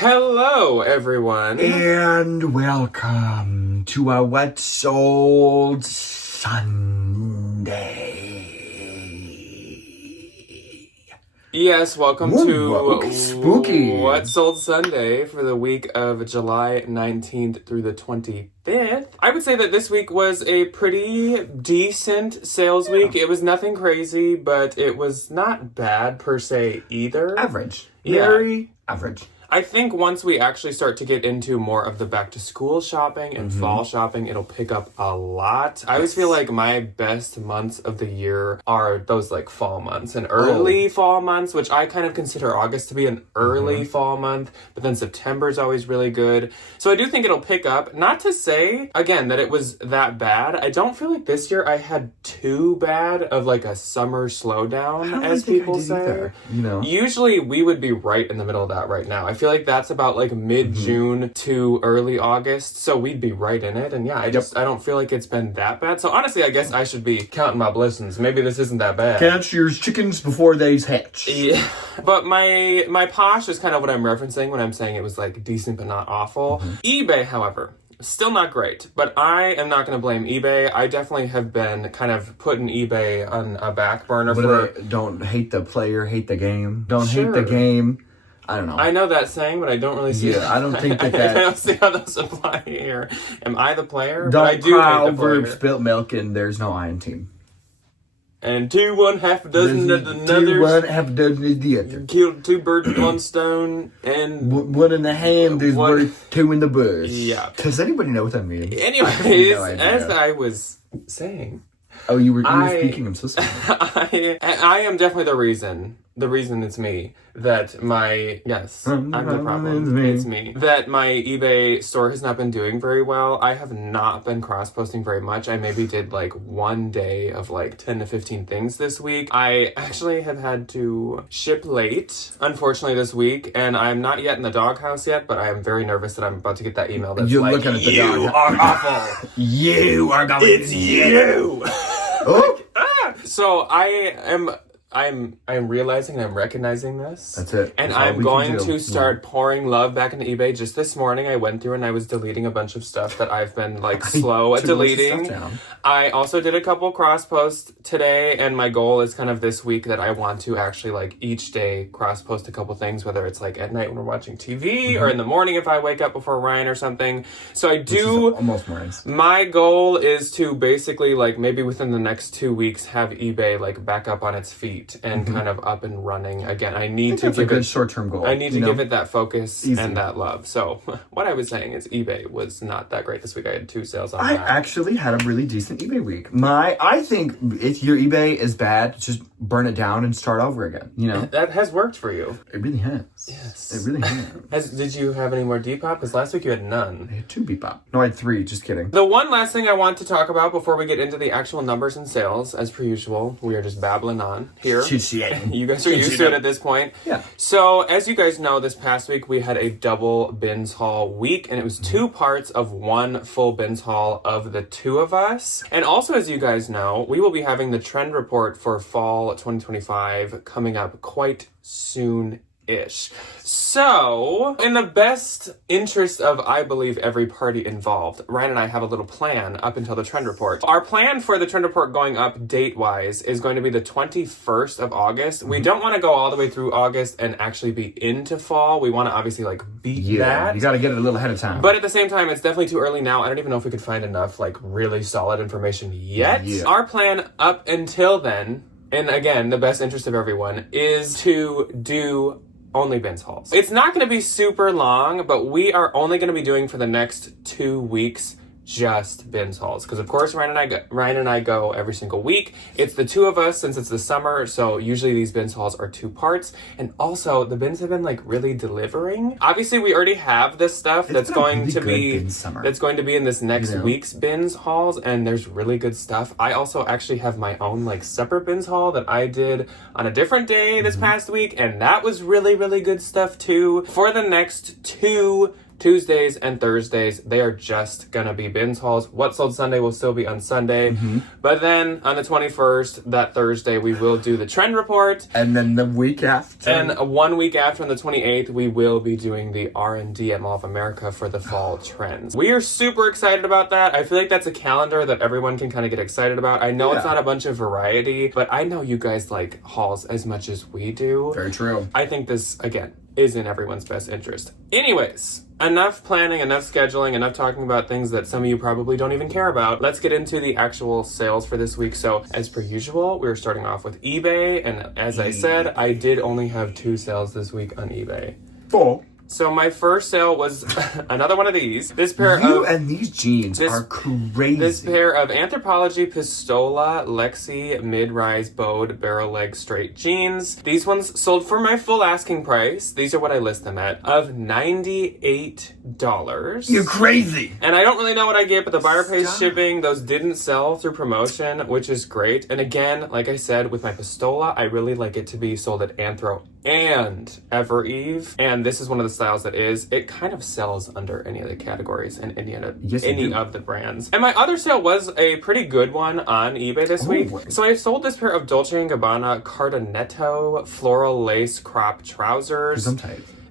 Hello, everyone. And welcome to our What's Sold Sunday. Yes, welcome to Spooky. What's Sold Sunday for the week of July 19th through the 25th. I would say that this week was a pretty decent sales week. It was nothing crazy, but it was not bad per se either. Average. Yeah. Very average. I think once we actually start to get into more of the back to school shopping and fall shopping, it'll pick up a lot. I always feel like my best months of the year are those like fall months and early fall months, which I kind of consider August to be an early fall month, but then September is always really good. So I do think it'll pick up. Not to say, again, that it was that bad. I don't feel like this year I had too bad of like a summer slowdown, as people say. Either, you know? Usually we would be right in the middle of that right now. I feel like that's about like mid-June to early August, so we'd be right in it. And yeah, I don't feel like it's been that bad. So honestly, I guess I should be counting my blessings. Maybe this isn't that bad. Catch your chickens before they hatch. Yeah, but my posh is kind of what I'm referencing when I'm saying it was like decent but not awful. eBay, however, still not great, but I am not going to blame eBay. I definitely have been kind of putting eBay on a back burner Don't hate the player, hate the game. Don't hate the game. I don't know. I know that saying, but I don't really see. Yeah, I don't think that. I don't see how those apply here. Am I the player? Don't but I do cry hate the over player. spilt milk and there's no I in team. And 2 1/2 dozen of another. 2 1/2 dozen is the other. Killed 2 birds with 1 stone, and one in the hand is worth 2 in the bush. Yeah. Does anybody know what that means? Anyways, No idea. as I was saying, Oh, you were speaking. I'm so sorry. I am definitely the reason it's me that I'm the problem. It's me. That my eBay store has not been doing very well. I have not been cross-posting very much. I maybe did like 1 day of like 10 to 15 things this week. I actually have had to ship late, unfortunately, this week, and I'm not yet in the doghouse yet, but I am very nervous that I'm about to get that email that's You're like, looking at the you dog. are awful. You are going. It's you. Oh, So I'm realizing and I'm recognizing this. That's it. And That's all I'm we going can do. to start pouring love back into eBay. Just this morning, I went through and I was deleting a bunch of stuff that I've been like slow at took a bunch of deleting. stuff down. I also did a couple cross posts today, and my goal is kind of this week that I want to actually like each day cross post a couple things, whether it's like at night when we're watching TV or in the morning if I wake up before Ryan or something. So I do almost mornings. My goal is to basically like maybe within the next 2 weeks have eBay like back up on its feet and kind of up and running again. I need to That's a give good it short-term goal. I need to give it that focus Easy. and that love. So what I was saying is eBay was not that great this week. I had 2 sales on I that. actually had a really decent eBay week. I think if your eBay is bad, just burn it down and start over again. You know, That has worked for you. it really has. Yes. It really has. Did you have any more Depop? Because last week you had none. I had 2 Bebop. No, I had 3. Just kidding. The one last thing I want to talk about before we get into the actual numbers and sales, as per usual, we are just babbling on here. You guys are used to it at this point. Yeah. So, as you guys know, this past week we had a double bins haul week, and it was 2 parts of 1 full bins haul of the 2 of us. And also, as you guys know, we will be having the trend report for fall 2025 coming up quite soon-ish. So, in the best interest of, I believe, every party involved, Ryan and I have a little plan up until the trend report. Our plan for the trend report going up date-wise is going to be the 21st of August. We don't want to go all the way through August and actually be into fall. We want to obviously like beat that. You got to get it a little ahead of time. But at the same time, it's definitely too early now. I don't even know if we could find enough like really solid information yet. Yeah. Our plan up until then, and again, the best interest of everyone, is to do only bins hauls. It's not going to be super long, but we are only going to be doing for the next 2 weeks just bins hauls. Because of course Ryan and I go every single week. It's the 2 of us since it's the summer, so usually these bins hauls are 2 parts. And also the bins have been like really delivering. Obviously we already have this stuff that's going to be in this next week's bins hauls, and there's really good stuff. I also actually have my own like separate bins haul that I did on a different day this past week, and that was really, really good stuff too. For the next 2 Tuesdays and Thursdays, they are just gonna be bins hauls. What sold Sunday will still be on Sunday. But then on the 21st, that Thursday, we will do the trend report. And then the week after. And 1 week after, on the 28th, we will be doing the R&D at Mall of America for the fall trends. We are super excited about that. I feel like that's a calendar that everyone can kind of get excited about. I know it's not a bunch of variety, but I know you guys like hauls as much as we do. Very true. I think this, again, is in everyone's best interest. Anyways, enough planning, enough scheduling, enough talking about things that some of you probably don't even care about. Let's get into the actual sales for this week. So, as per usual, we're starting off with eBay. And as I said, I did only have 2 sales this week on eBay. 4. So my first sale was another one of these. This pair and these jeans are crazy. This pair of Anthropologie Pistola Lexi mid-rise bowed barrel leg straight jeans. These ones sold for my full asking price. These are what I list them at, of $98. You're crazy. And I don't really know what I get, but the buyer pays shipping. Those didn't sell through promotion, which is great. And again, like I said, with my Pistola, I really like it to be sold at Anthro and Ever Eve. And this is one of the styles that it kind of sells under any of the categories and any of the brands. And my other sale was a pretty good one on eBay this week. So I sold this pair of Dolce & Gabbana Cardinetto floral lace crop trousers.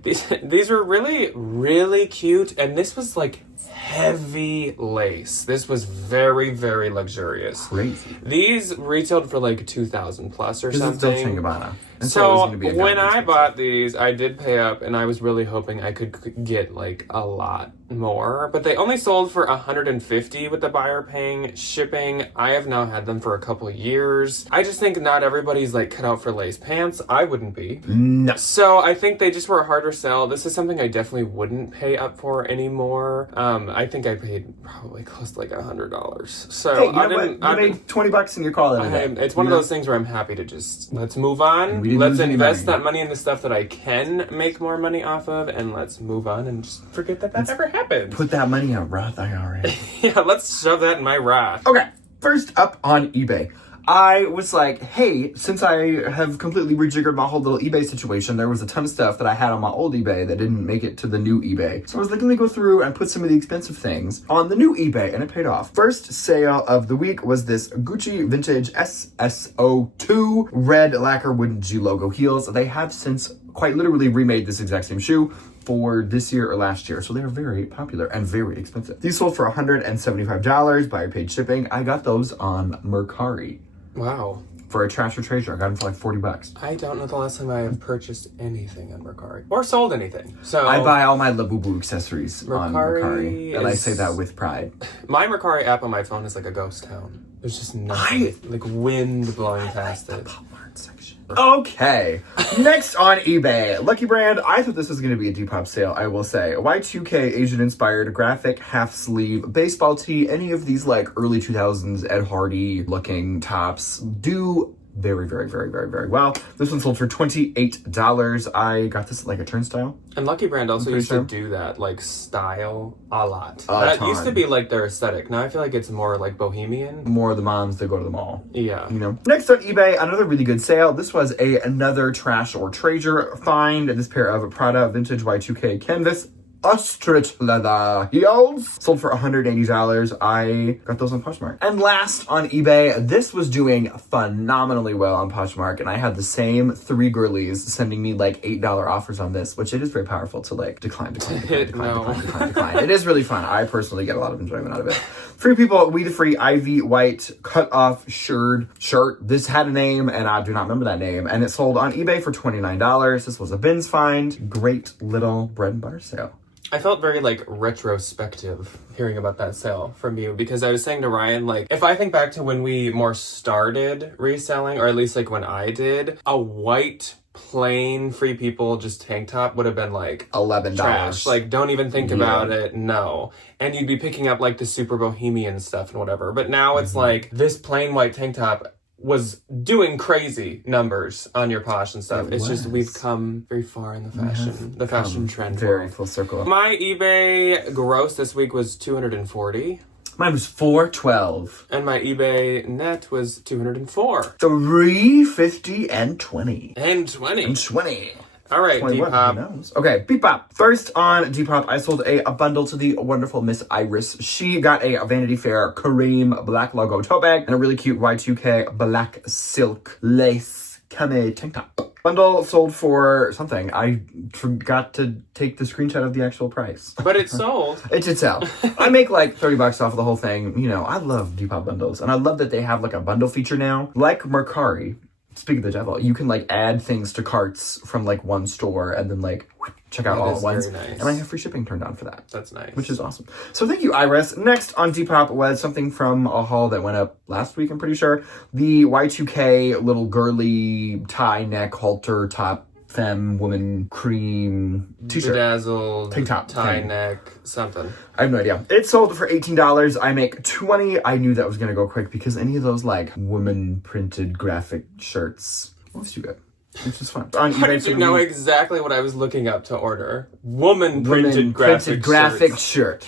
These were really, really cute. And this was like heavy lace. This was very, very luxurious. Crazy. These retailed for like $2,000 plus or something. It's Dolce & Gabbana. So when I bought these, I did pay up, and I was really hoping I could get like a lot more, but they only sold for $150 with the buyer paying shipping. I have now had them for a couple years. I just think not everybody's like cut out for lace pants. I wouldn't be. No. So I think they just were a harder sell. This is something I definitely wouldn't pay up for anymore. I think I paid probably close to like $100. So hey, you made $20 and you call it a day. It's one of those things where I'm happy to just let's move on. Let's invest that money in the stuff that I can make more money off of, and let's move on and just forget that ever happened. Put that money in a Roth IRA. Yeah, let's shove that in my Roth. Okay, first up on eBay. I was like, hey, since I have completely rejiggered my whole little eBay situation, there was a ton of stuff that I had on my old eBay that didn't make it to the new eBay. So I was like, let me go through and put some of the expensive things on the new eBay, and it paid off. First sale of the week was this Gucci Vintage SSO2 red lacquer wooden G logo heels. They have since quite literally remade this exact same shoe for this year or last year. So they're very popular and very expensive. These sold for $175, buyer paid shipping. I got those on Mercari. Wow. For a trash or treasure. I got them for like $40. I don't know the last time I have purchased anything on Mercari. Or sold anything. So I buy all my Labubu accessories on Mercari. And I say that with pride. My Mercari app on my phone is like a ghost town. There's just nothing. Like wind blowing past it. Section. Okay, next on eBay, Lucky Brand. I thought this was going to be a Depop sale, I will say. Y2K Asian-inspired graphic half-sleeve baseball tee. Any of these like early 2000s Ed Hardy-looking tops do very, very, very, very, very well. This one sold for $28. I got this like a turnstile. And Lucky Brand also used to do that, like, style a lot. That used to be, like, their aesthetic. Now I feel like it's more, like, bohemian. More of the moms that go to the mall. Yeah. You know. Next on eBay, another really good sale. This was another trash or treasure find. This pair of Prada Vintage Y2K canvas ostrich leather heels sold for $180. I got those on Poshmark. And last on eBay, this was doing phenomenally well on Poshmark, and I had the same 3 girlies sending me like $8 offers on this, which it is very powerful to like decline. It is really fun. I personally get a lot of enjoyment out of it. Free people, weed-free Ivy white cut-off shirt. This had a name, and I do not remember that name, and it sold on eBay for $29. This was a bins find. Great little bread and butter sale. I felt very, like, retrospective hearing about that sale from you, because I was saying to Ryan, like, if I think back to when we more started reselling, or at least, like, when I did, a white, plain, Free People, just tank top would have been, like, $11. Trash. Like, don't even think about it, no. And you'd be picking up, like, the super bohemian stuff and whatever. But now it's, like, this plain white tank top was doing crazy numbers on your Posh and stuff. It's just we've come very far in the fashion trend. Very full circle. My eBay gross this week was $240. Mine was $412. And my eBay net was $204. $350 and $20. And 20. All right, 21, Depop. who knows? Okay, Depop. First on Depop, I sold a bundle to the wonderful Miss Iris. She got a Vanity Fair cream black logo tote bag and a really cute Y2K black silk lace cami tank top. Bundle sold for something. I forgot to take the screenshot of the actual price. But it sold. It did sell. I make like $30 off of the whole thing. You know, I love Depop bundles. And I love that they have like a bundle feature now. Like Mercari. Speaking of the devil, you can like add things to carts from like one store and then like check out all at once. Nice. And I have free shipping turned on for that. That's nice. Which is awesome. So thank you, Iris. Next on Depop was something from a haul that went up last week, I'm pretty sure. The Y2K little girly tie neck halter top femme woman cream t-shirt. Bedazzled, tank top tie thing. neck, something. I have no idea. It sold for $18. I make $20. I knew that was gonna go quick because any of those like woman printed graphic shirts was too good. Which is fun. On How eBay did for you the know week, exactly what I was looking up to order? Woman printed graphic shirt.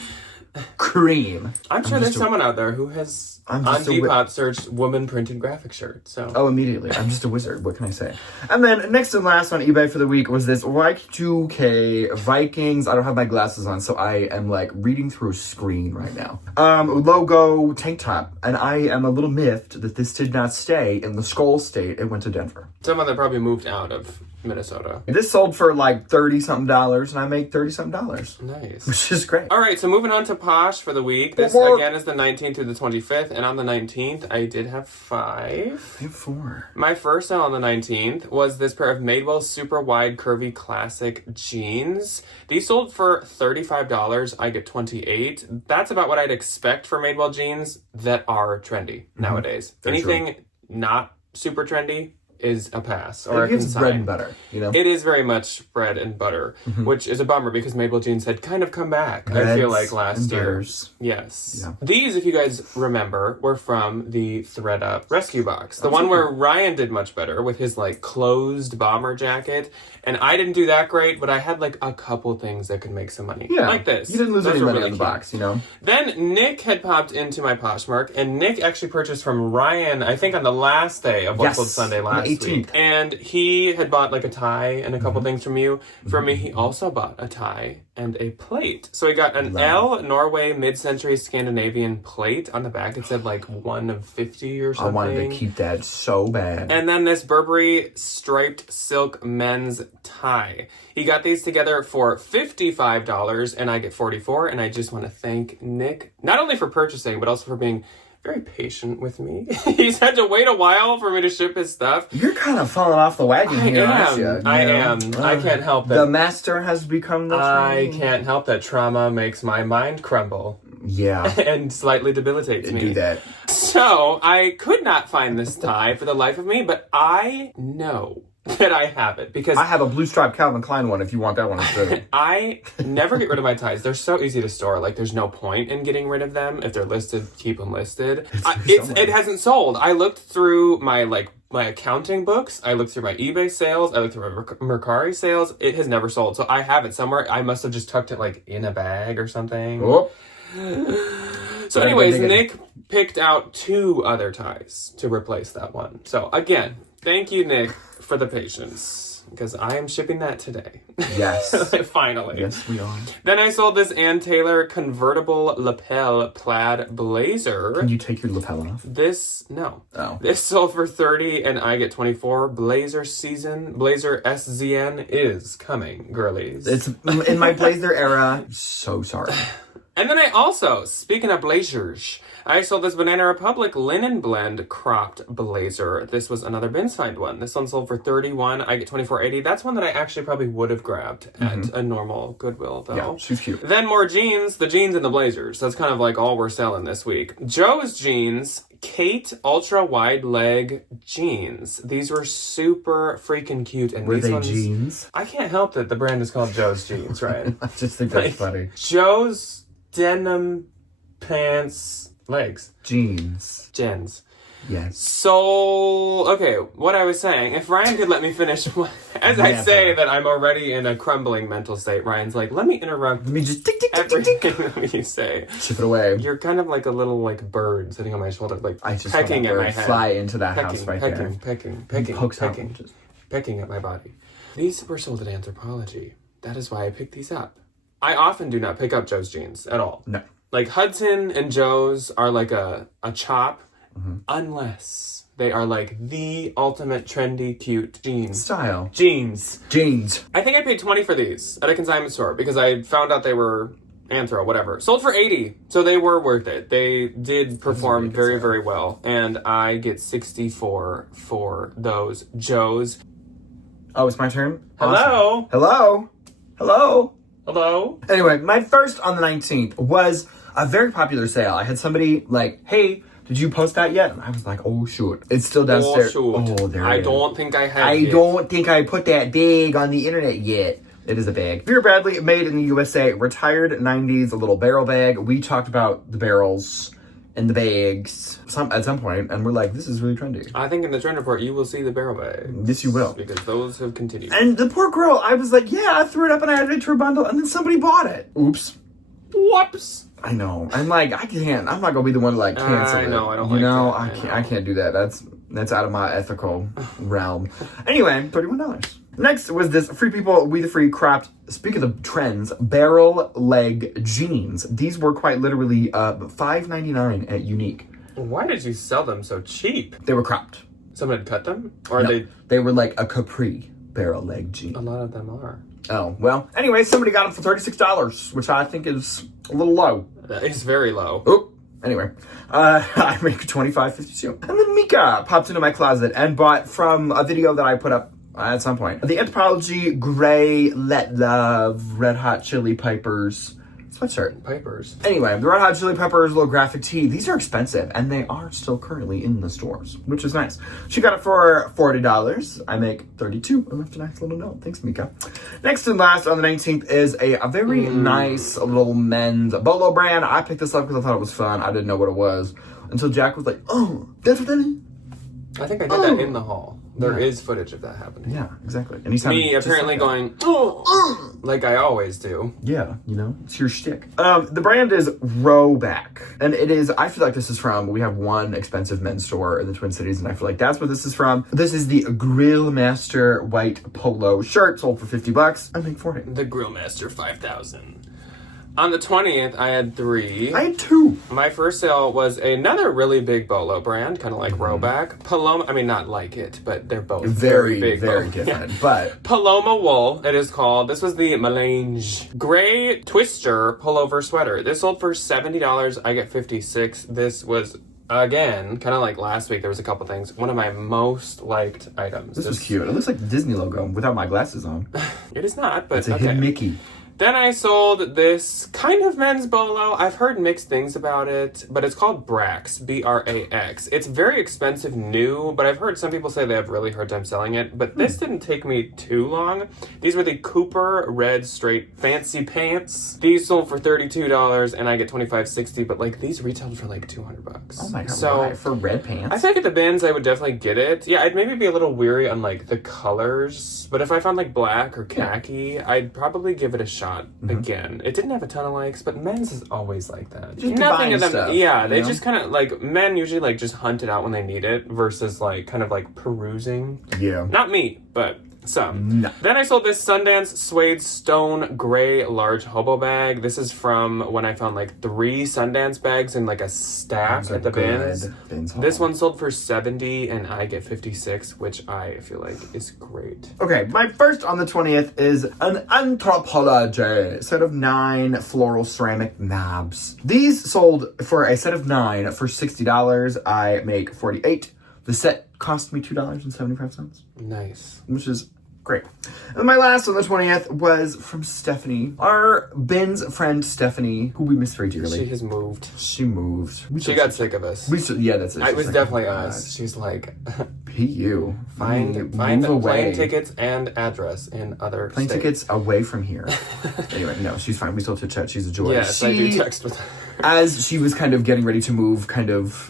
Cream. I'm sure there's someone out there who has on Depop searched woman printed graphic shirt. So Oh, immediately. I'm just a wizard. What can I say? And then next and last on eBay for the week was this Y2K Vikings. I don't have my glasses on, so I am like reading through a screen right now. Logo tank top. And I am a little miffed that this did not stay in the Skull State. It went to Denver. someone that probably moved out of Minnesota. This sold for like $30-something, and I make $30-something. Nice. Which is great. All right, so moving on to Posh for the week. This, again, is the 19th through the 25th, and on the 19th, I did have 5. I have 4. My first sale on the 19th was this pair of Madewell Super Wide Curvy Classic jeans. These sold for $35. I get $28. That's about what I'd expect for Madewell jeans that are trendy nowadays. Anything not super trendy is a pass or a consign. Bread and butter, you know? It is very much bread and butter, which is a bummer because Madewell jeans had kind of come back, Breads I feel like, last year. butters. Yes. Yeah. These, if you guys remember, were from the Thread Up Rescue Box. The one where Ryan did much better with his, like, closed bomber jacket. And I didn't do that great, but I had, like, a couple things that could make some money. Yeah. Like this. You didn't lose Those any were money really on the cute. box, you know? Then Nick had popped into my Poshmark, and Nick actually purchased from Ryan, I think on the last day of What Sold Sunday last the 18th. week. And he had bought like a tie and a couple things from you. For me, he also bought a tie and a plate. So he got an L Norway mid-century Scandinavian plate. On the back it said like 1 of 50 or something. I wanted to keep that so bad. And then this Burberry striped silk men's tie. He got these together for $55 and I get $44. And I just want to thank Nick, not only for purchasing, but also for being very patient with me. He's had to wait a while for me to ship his stuff. You're kind of falling off the wagon here, aren't you? I am. I can't help it. The master has become the trainee. I can't help that trauma makes my mind crumble. Yeah. And slightly debilitates me. Do that. So, I could not find this tie for the life of me, but I know that I have it because I have a blue striped Calvin Klein one if you want that one instead. I never get rid of my ties. They're so easy to store. Like, there's no point in getting rid of them. If they're listed, keep them listed. It hasn't sold. I looked through my accounting books. I looked through my eBay sales. I looked through my Mercari sales. It has never sold. So I have it somewhere. I must have just tucked it like in a bag or something. Oh. So anyways, Nick picked out 2 other ties to replace that one. So again, thank you, Nick, for the patience. Because I am shipping that today. Yes. Finally. Yes, we are. Then I sold this Ann Taylor convertible lapel plaid blazer. Can you take your lapel off? No. Oh. This sold for $30 and I get $24. Blazer SZN is coming, girlies. It's in my blazer era. So sorry. And then I also, speaking of blazers, I sold this Banana Republic linen blend cropped blazer. This was another bins find one. This one sold for $31. I get $24.80. That's one that I actually probably would have grabbed at a normal Goodwill, though. Yeah, she's cute. Then more jeans, the jeans and the blazers. That's kind of like all we're selling this week. Joe's jeans, Kate ultra wide leg jeans. These were super freaking cute. And Were these they ones, jeans? I can't help that the brand is called Joe's Jeans, right? I just think that's funny. Joe's denim pants legs. Jeans. Jens. Yes. So, okay, what I was saying, if Ryan could let me finish, as I say that I'm already in a crumbling mental state, Ryan's like, let me interrupt Let me just tick, tick, tick, tick, everything tick. that you say. Chip it away. You're kind of like a little like bird sitting on my shoulder, like I just pecking want at to my head. fly into that house right there. Pecking Pokes out. pecking at my body. These were sold at Anthropologie. That is why I picked these up. I often do not pick up Joe's jeans at all. No. Like Hudson and Joe's are like a chop, unless they are like the ultimate trendy, cute jeans. Style. Jeans. I think I paid $20 for these at a consignment store because I found out they were Anthro, whatever. Sold for $80, so they were worth it. They did perform very, very well, and I get $64 for those Joe's. Oh, it's my turn? Hello? Awesome. Hello? Anyway, my first on the 19th was a very popular sale. I had somebody like, hey, did you post that yet? And I was like, oh, shoot. It's still downstairs. Oh, there I it is. don't think I have I don't think I put that bag on the internet yet. It is a bag. Vera Bradley, made in the USA, retired 90s, a little barrel bag. We talked about the barrels and the bags at some point, and we're like, this is really trendy. I think in the trend report, you will see the barrel bags. Yes, you will. Because those have continued. And the poor girl, I was like, yeah, I threw it up and I added it to her bundle, and then somebody bought it. Oops. Whoops. I know. I'm like, I'm not gonna be the one to like cancel it. I know, I don't you like know, that. I can't do that. That's out of my ethical realm. Anyway, $31. Next was this Free People, We the Free cropped, speak of the trends, barrel leg jeans. These were quite literally $5.99 at Unique. Why did you sell them so cheap? They were cropped. Someone had cut them? Or No, they were like a capri barrel leg jean. A lot of them are. Oh, well. Anyway, somebody got them for $36, which I think is a little low. It's very low. Oop. Anyway, I make $25.52. And then Mika popped into my closet and bought from a video that I put up at some point. The Anthropologie Gray Let Love Red Hot Chili Peppers sweatshirt. Pipers. Anyway, the Red Hot Chili Peppers little graphic tee. These are expensive, and they are still currently in the stores, which is nice. She got it for $40. I make $32. I left a nice little note. Thanks, Mika. Next and last on the 19th is a very nice little men's Bolo brand. I picked this up because I thought it was fun. I didn't know what it was until Jack was like, oh, that's what that is? I think I did that in the hall. There is footage of that happening. Yeah, exactly. And he's Me apparently going, oh, like I always do. Yeah, you know, it's your shtick. The brand is Rowback. And it is, I feel like this is from, we have one expensive men's store in the Twin Cities, and I feel like that's where this is from. This is the Grill Master white polo shirt, sold for $50. I make $40. The Grillmaster 5000. On the 20th, I had 3. I had 2. My first sale was another really big bolo brand, kind of like Rowback. Paloma, I mean, not like it, but they're both very big. Very different. But Paloma wool, it is called. This was the Melange Gray Twister pullover sweater. This sold for $70. I get $56. This was, again, kind of like last week, there was a couple things. One of my most liked items. This was cute. It looks like the Disney logo without my glasses on. It is not, but it's a hidden Mickey. Then I sold this kind of men's bolo. I've heard mixed things about it, but it's called Brax, B-R-A-X. It's very expensive new, but I've heard some people say they have really hard time selling it, but this didn't take me too long. These were the Cooper Red Straight Fancy Pants. These sold for $32 and I get $25.60, but like these retailed for like $200. Oh my god, so why? For red pants? I think at the bins I would definitely get it. Yeah, I'd maybe be a little weary on like the colors, but if I found like black or khaki, I'd probably give it a shot. Again, it didn't have a ton of likes, but men's is always like that. Just nothing of them. stuff, yeah, they just kind of like men usually like just hunt it out when they need it versus like kind of like perusing. Yeah. Not me, but some. No. Then I sold this Sundance Suede Stone Gray Large Hobo Bag. This is from when I found like 3 Sundance bags in like a stack at the bins. This one sold for $70 and I get $56, which I feel like is great. Okay, my first on the 20th is an Anthropologie set of 9 floral ceramic knobs. These sold for a set of 9 for $60. I make $48. The set cost me $2.75. Nice. Which is great. And my last on the 20th was from Stephanie. Our Ben's friend Stephanie, who we miss very dearly. She has moved. She moved. She got sick of us. Yeah, that's it. It was definitely us. She's like, P.U. Find the plane tickets and address in other plane states. tickets away from here. Anyway, no, she's fine. We still have to chat. She's a joy. Yes, I do text with her. As she was kind of getting ready to move,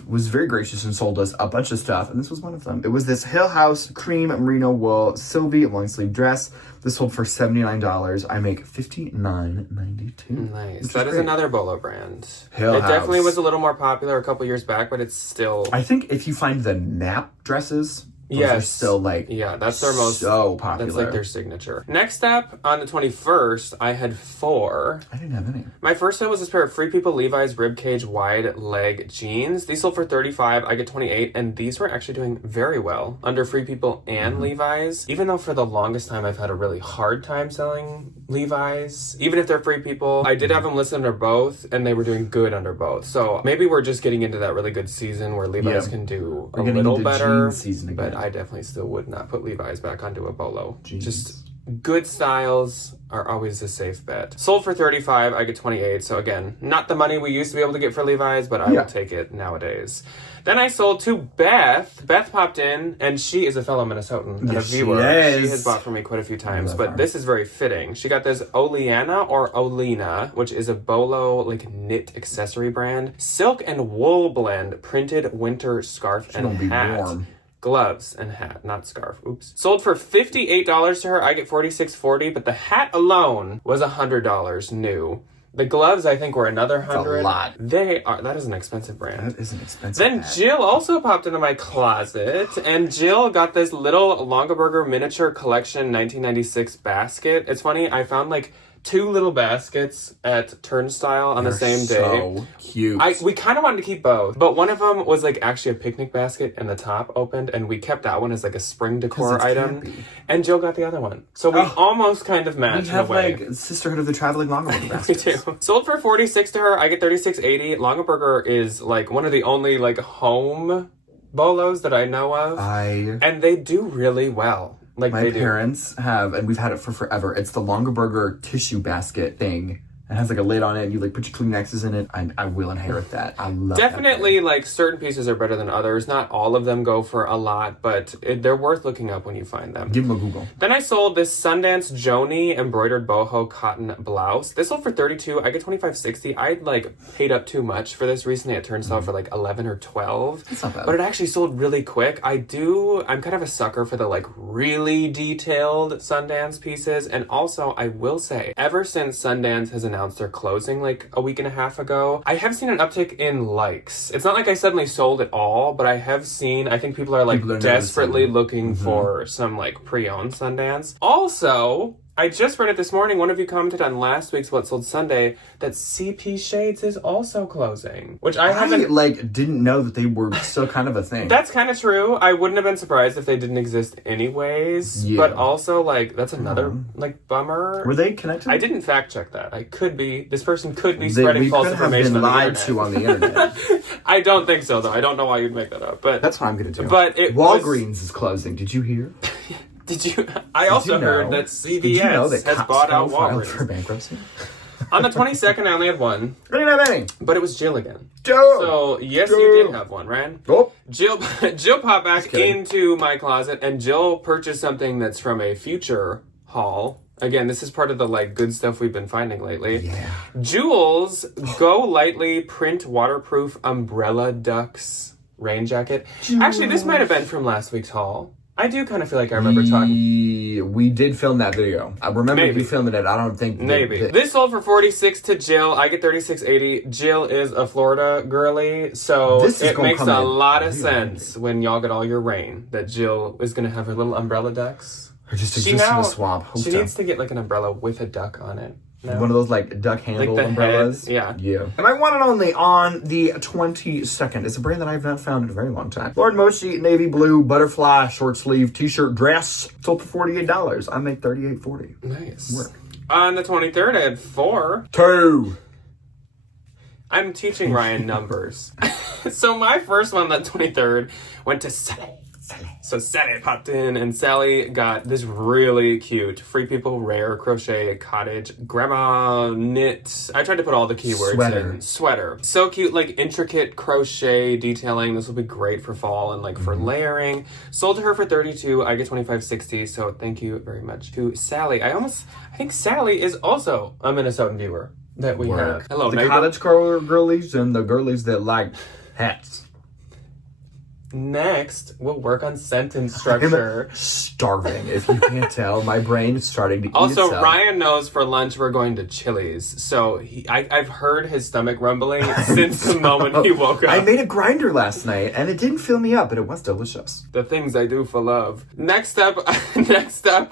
was very gracious and sold us a bunch of stuff, and this was one of them. It was this Hill House cream merino wool Sylvie long sleeve dress. This sold for $79. I make $59.92. Nice. That is another bolo brand. Hill It House. definitely was a little more popular a couple years back, but it's still. I think if you find the nap dresses, Those Yes. are still like that's their most so popular. That's like their signature. Next up, on the 21st, I had 4. I didn't have any. My first one was this pair of Free People Levi's ribcage wide leg jeans. These sold for $35. I get $28, and these were actually doing very well under Free People and Levi's. Even though for the longest time I've had a really hard time selling Levi's, even if they're Free People, I did have them listed under both, and they were doing good under both. So maybe we're just getting into that really good season where Levi's can do a little better. Season again. But I definitely still would not put Levi's back onto a bolo. Jeans. Just good styles are always a safe bet. Sold for $35, I get $28. So again, not the money we used to be able to get for Levi's, but I will take it nowadays. Then I sold to Beth. Beth popped in, and she is a fellow Minnesotan and a viewer. She has bought for me quite a few times, but this is very fitting. She got this Oleana or Olena, which is a bolo like knit accessory brand. Silk and wool blend, printed winter scarf and hat. Warm. Gloves and hat, not scarf. Oops. Sold for $58 to her. I get $46.40, but the hat alone was $100 new. The gloves, I think, were another $100. That's a lot. That is an expensive brand. That is an expensive Then hat. Jill also popped into my closet, and Jill got this little Longaberger miniature collection 1996 basket. It's funny, I found like 2 little baskets at Turnstile on the same day. So cute. We kind of wanted to keep both, but one of them was like actually a picnic basket and the top opened, and we kept that one as like a spring decor item. Campy. And Jill got the other one. So we almost kind of matched We have in a way. like Sisterhood of the Traveling Longaberger We baskets. do. Sold for $46 to her. I get $36.80. Longaberger is like one of the only like home bolos that I know of. And they do really well. Like my parents have, and we've had it for forever. It's the Longaberger tissue basket thing. It has like a lid on it, and you like put your Kleenexes in it. I will inherit that. I love Definitely, like certain pieces are better than others. Not all of them go for a lot, but they're worth looking up when you find them. Give them a Google. Then I sold this Sundance Joni embroidered boho cotton blouse. This sold for $32. I get $25.60. I'd like paid up too much for this recently. It turns out for like $11 or $12. That's not bad. But it actually sold really quick. I'm kind of a sucker for the like really detailed Sundance pieces. And also, I will say, ever since Sundance has announced they're closing like a week and a half ago, I have seen an uptick in likes. It's not like I suddenly sold it all, but I have seen, I think people are like desperately looking for some like pre-owned Sundance. Also, I just read it this morning. One of you commented on last week's What Sold Sunday that CP Shades is also closing, which I haven't didn't know that they were still kind of a thing. That's kind of true. I wouldn't have been surprised if they didn't exist anyways. Yeah. But also, like, that's another like bummer. Were they connected? I didn't fact check that. I could be. This person could be spreading false information have been on the lied to on the internet. I don't think so, though. I don't know why you'd make that up. But that's what I'm gonna do. But Walgreens is closing. Did you hear? Did you? I also heard that CVS has bought out Walgreens for bankruptcy. On the 22nd, I only had one. I didn't have any. But it was Jill again. Jill! So, yes, you did have one, Ryan. Oh. Jill popped back into my closet, and Jill purchased something that's from a future haul. Again, this is part of the like good stuff we've been finding lately. Yeah. Jules Go Lightly Print Waterproof Umbrella Ducks Rain Jacket. Jules. Actually, this might have been from last week's haul. I do kind of feel like I remember talking. We did film that video. I remember you filming it. I don't think this sold for $46 to Jill. I get $36.80. Jill is a Florida girly, so it makes a lot of sense when y'all get all your rain that Jill is going to have her little umbrella ducks. Or just exist in a swamp. She needs to get like an umbrella with a duck on it. No. One of those like duck handle umbrellas. Head, yeah. And my one and only on the 22nd. It's a brand that I've not found in a very long time. Lord Moshi navy blue butterfly short sleeve t-shirt dress sold for $48. I make $38.40. Nice. Work. On the 23rd, I had 4. 2. I'm teaching Ryan numbers. So my first one, the 23rd, went to Sally. So Sally popped in, and Sally got this really cute Free People Rare Crochet Cottage Grandma Knit. I tried to put all the keywords in. Sweater. So cute, like intricate crochet detailing. This will be great for fall and like for layering. Sold to her for $32. I get $25.60. So thank you very much to Sally. I think Sally is also a Minnesotan viewer that we have. Hello, the cottage girlies and the girlies that like hats. Next, we'll work on sentence structure. I'm starving. If you can't tell, my brain is starting to eat Also, itself. Ryan knows for lunch we're going to Chili's, so I've heard his stomach rumbling since the moment he woke up. I made a grinder last night, and it didn't fill me up, but it was delicious. The things I do for love. Next up,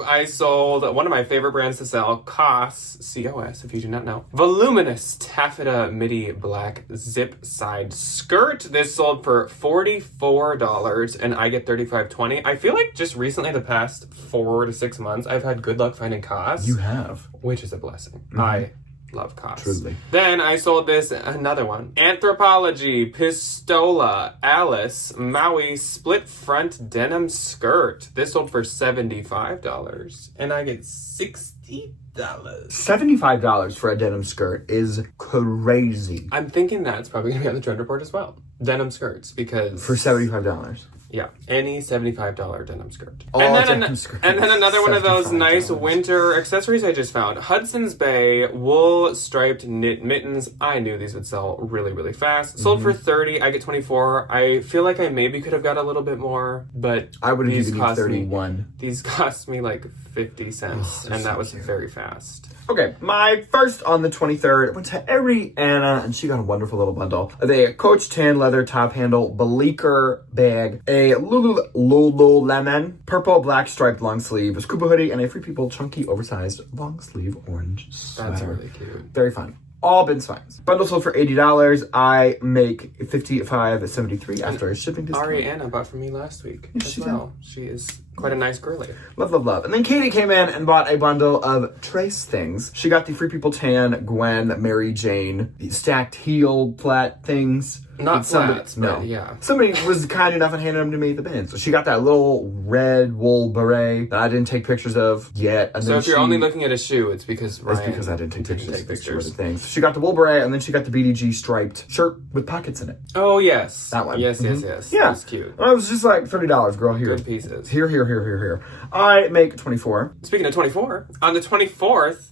I sold one of my favorite brands to sell, COS, C-O-S, if you do not know. Voluminous taffeta midi black zip side skirt. This sold for $44, and I get $35.20. I feel like just recently, the past 4 to 6 months, I've had good luck finding COS. You have. Which is a blessing. I love COS. Truly. Then I sold another one. Anthropologie Pistola Alice Maui split front denim skirt. This sold for $75, and I get $60. $75 for a denim skirt is crazy. I'm thinking that's probably gonna be on the trend report as well. Denim skirts, because For $75. yeah, any $75 denim skirt. All denim skirts, and then another one of those $75. nice winter accessories I just found. Hudson's Bay wool striped knit mittens. I knew these would sell really, really fast. Sold for $30. I get $24. I feel like I maybe could have got a little bit more, but I would have these given you cost me- $31. These cost me like 50 cents, and so that was cute. very fast. Okay, my first on the 23rd went to Ariana, and she got a wonderful little bundle of a Coach tan leather top handle Bleecker bag, a Lululemon purple black striped long sleeve, a scuba hoodie, and a Free People chunky oversized long sleeve orange sweater. That's really cute. Very fun. All Ben's Finds. Bundle sold for $80. I make $55.73 after a shipping discount. Ariana bought from me last week as she well. She is quite a nice girly. Love, love, love. And then Katie came in and bought a bundle of Trace things. She got the Free People Tan, Gwen, Mary Jane, the stacked heel flat things. Not And somebody, flats, no. but yeah. Somebody was kind enough and handed them to me at the bin. So she got that little red wool beret that I didn't take pictures of yet. And So then if you're only looking at a shoe, it's because Ryan it's because I didn't take didn't pictures. take It's two other pictures. things. She got the wool beret, and then she got the BDG striped shirt with pockets in it. Oh, yes. That one. Yes, Mhm. yes. Yeah. That's cute. And I was just like, $30, girl, here. Good pieces. Here. I make 24. Speaking of 24, on the 24th,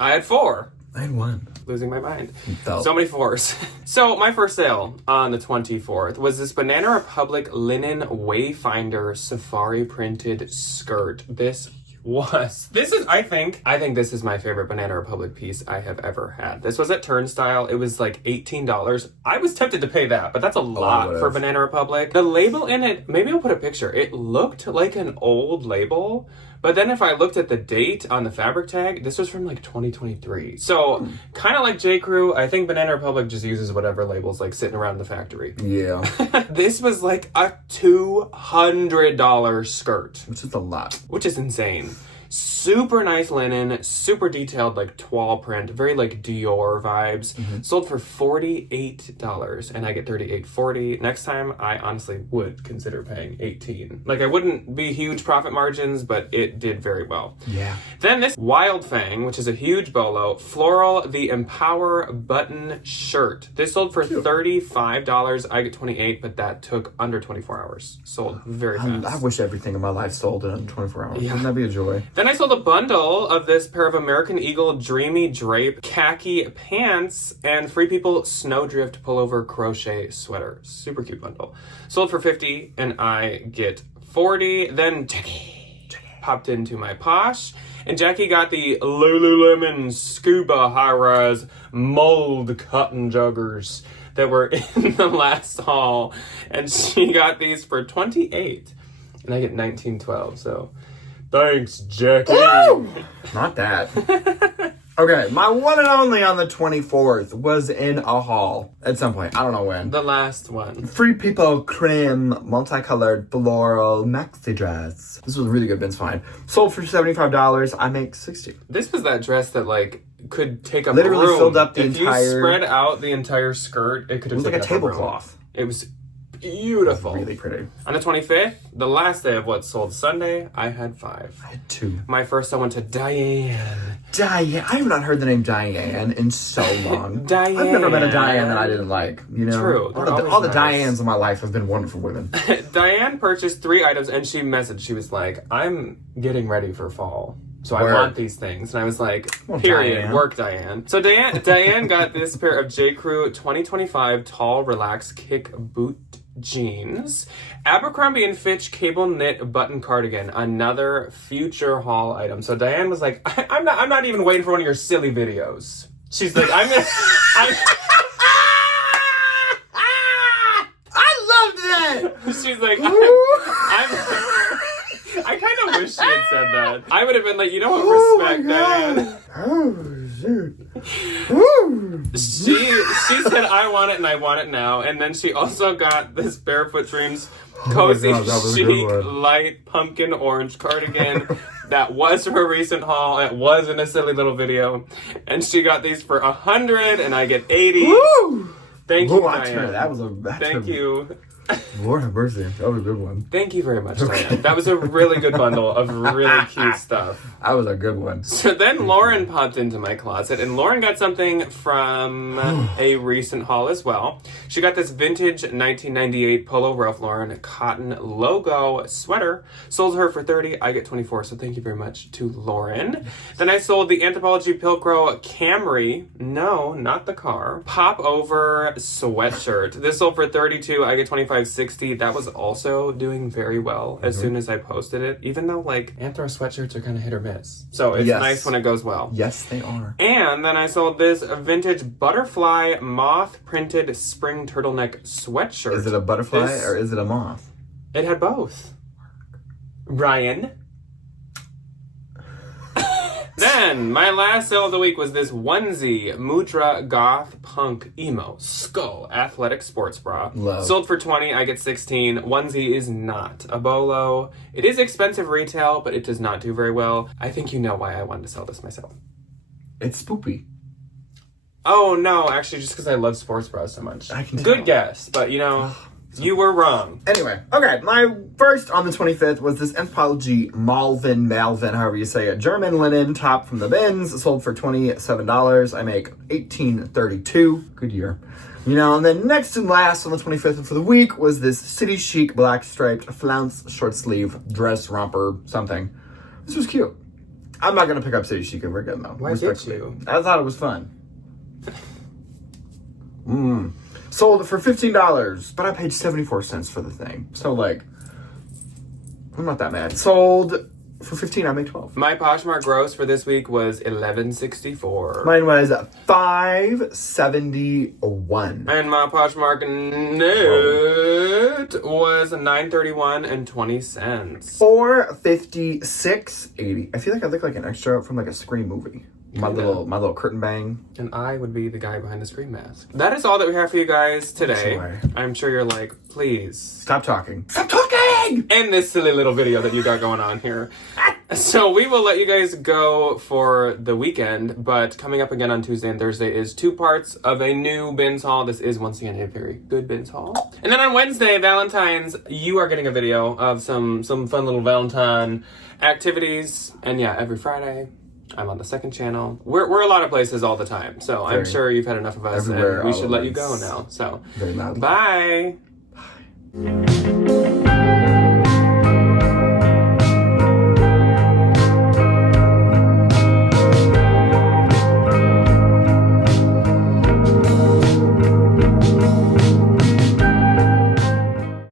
I had 4. I had 1. Losing my mind. Felt. So many 4s. So my first sale on the 24th was this Banana Republic linen Wayfinder safari printed skirt. I think this is my favorite Banana Republic piece I have ever had. This was at Turnstile. It was like $18. I was tempted to pay that, but that's a lot would've. for Banana Republic. The label in it, maybe I'll put a picture. It looked like an old label, but then if I looked at the date on the fabric tag, this was from like 2023. So kind of like J.Crew, I think Banana Republic just uses whatever labels like sitting around the factory. Yeah. This was like a $200 skirt, Which is a lot. which is insane. Super nice linen, super detailed like toile print, very like Dior vibes. Sold for $48 and I get $38.40. Next time I honestly would consider paying $18. Like I wouldn't be huge profit margins, but it did very well. Yeah. Then this Wild Fang, which is a huge bolo, floral the Empower button shirt. This sold for $35. I get $28, but that took under 24 hours. Sold very fast. I wish everything in my life sold in under 24 hours. Yeah. Wouldn't that be a joy? Then I sold a bundle of this pair of American Eagle Dreamy Drape khaki pants and Free People Snowdrift pullover crochet sweater. Super cute bundle. Sold for $50 and I get $40. Then Jackie popped into my Posh and Jackie got the Lululemon Scuba high-rise mold cotton joggers that were in the last haul, and she got these for $28 and I get $19.12. So thanks, Jackie. Not that. Okay, my one and only on the 24th was in a haul at some point. I don't know when. The last one. Free People Creme multicolored floral maxi dress. This was really good. Ben's Fine. Sold for $75. I make $60. This was that dress that like could take up Literally room. filled up the if entire- you spread out the entire skirt, it could It have was like taken a up room. tablecloth. It was beautiful. Really pretty. On the 25th, the last day of what sold Sunday, I had 5. I had 2. My first I went to Diane. Diane. I have not heard the name Diane in so long. Diane. I've never met a Diane that I didn't like. You know, True. All They're the, always all the nice. Dianes in my life have been wonderful women. Diane purchased 3 items and she messaged. She was like, I'm getting ready for fall. So I Work. want these things. And I was like, Well, period, Diane. work, Diane. So Diane got this pair of J.Crew 2025 Tall Relax Kick Boot jeans. Abercrombie and Fitch cable knit button cardigan, another future haul item. So Diane was like, I'm not even waiting for one of your silly videos. She's like, I loved that. She's like, I kind of wish she had said that. I would have been like, you know what, respect, Diane. Oh, shoot. She said, I want it and I want it now. And then she also got this Barefoot Dreams cozy chic light pumpkin orange cardigan that was from a recent haul. It was in a silly little video. And she got these for 100 and I get 80. Woo! Thank you, Diane. Diane. Thank you. Lord have mercy. That was a good one. Thank you very much, Diane. That was a really good bundle of really cute stuff. That was a good one. So then Lauren popped into my closet, and Lauren got something from a recent haul as well. She got this vintage 1998 Polo Ralph Lauren cotton logo sweater. Sold her for 30. I get 24, so thank you very much to Lauren. Then I sold the Anthropologie Pilcrow Camry. No, not the car. Pop over sweatshirt. This sold for 32. I get 25.60. That was also doing very well as soon as I posted it, even though like Anthro sweatshirts are kind of hit or miss. So it's nice when it goes well. Yes, they are. And then I sold this vintage butterfly moth printed spring turtleneck sweatshirt. Is it a butterfly or is it a moth? It had both. Ryan. Then, my last sale of the week was this onesie, Mudra Goth Punk Emo Skull Athletic Sports Bra. Love. Sold for 20, I get 16. Onesie is not a bolo. It is expensive retail, but it does not do very well. I think you know why I wanted to sell this myself. It's spoopy. Oh, no, actually, just because I love sports bras so much. I can tell. Good guess, but you know, you were wrong. Anyway, okay, my first on the 25th was this Anthropologie Malvin, however you say it, German linen top from the bins, sold for $27. I make $18.32. Good year. You know, and then next and last on the 25th for the week was this City Chic black striped flounce short sleeve dress romper something. This was cute. I'm not going to pick up City Chic ever again, though. Why did you? I thought it was fun. Sold for $15, but I paid 74 cents for the thing. So, like, I'm not that mad. Sold for 15, I made 12. My Poshmark gross for this week was $11.64. Mine was $5.71. And my Poshmark net was $9.31 and 20 cents. $4.56.80. I feel like I look like an extra from like a Scream movie. My little curtain bang. And I would be the guy behind the screen mask. That is all that we have for you guys today. Sorry. I'm sure you're like, please. Stop talking. Stop talking! End this silly little video that you got going on here. So we will let you guys go for the weekend, but coming up again on Tuesday and Thursday is 2 parts of a new bins haul. This is once again a very good bins haul. And then on Wednesday, Valentine's, you are getting a video of some fun little Valentine activities. And yeah, every Friday, I'm on the second channel. We're a lot of places all the time, so I'm sure you've had enough of us, and we should let you go now. So, Very loud. bye. Bye.